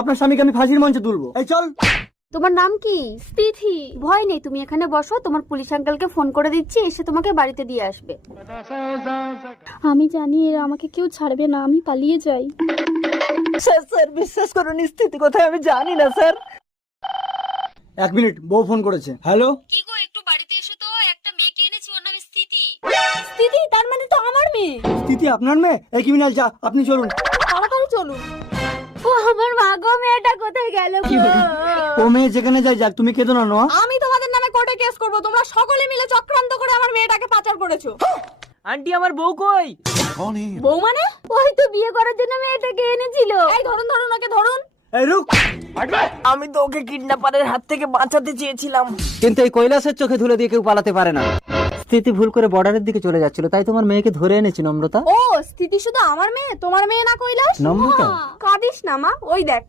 আপনার স্বামীকে আমি ফাঁসির মঞ্চে তুলবো। এই চল। তোমার নাম কি? তিথি। ভয় নেই, তুমি এখানে বসো, তোমার পুলিশ আঙ্কেলকে ফোন করে দিচ্ছি, এসে তোমাকে বাড়িতে দিয়ে আসবে। আমি জানি এরা আমাকে কেউ ছাড়বে না, আমি পালিয়ে যাই। স্যার স্যার বিশ্বাস করুন, স্থিতি কোথায় আমি জানি না স্যার। 1 মিনিট, বউ ফোন করেছে। হ্যালো, কি গো, একটু বাড়িতে এসো তো, একটা মেয়েকে এনেছি, ওর নাম স্থিতি। স্থিতি? তার মানে তো আমার মেয়ে। স্থিতি আপনার মেয়ে? এই ক্রিমিনাল, যা আপনি চলুন। তাড়াতাড়ি চলুন। ও আমার মা গো, মেয়েটা কোথায় গেল গো? ও মেয়ে যেখানে যাই যাক, তুমি কেঁদো না নোয়া। আমি তোমাদের নামে কোর্টে কেস করব, তোমরা সকলে মিলে চক্রান্ত করে আমার মেয়েটাকে পাচার করেছো। আন্টি আমার বউ কই? বউ মানে? ওই তো বিয়ে করার জন্য মেয়েটাকে এনেছিল। এই ধরুন ধরুন, ওকে ধরুন। এই রুক। আমি তো ওকে কিডন্যাপারের হাত থেকে বাঁচাতে চেয়েছিলাম। কিন্তু এই কৈলাসের চোখে ধুলে দিয়ে কেউ পালাতে পারে না। স্থিতি ভুল করে বর্ডারের দিকে চলে যাচ্ছিল, তাই তোমার মেয়েকে ধরে এনেছি নম্রতা। ও স্থিতি শুধু আমার মেয়ে, তোমার মেয়ে না কৈলাস? নম্রতা? কাঁদিস না মা, ওই দেখ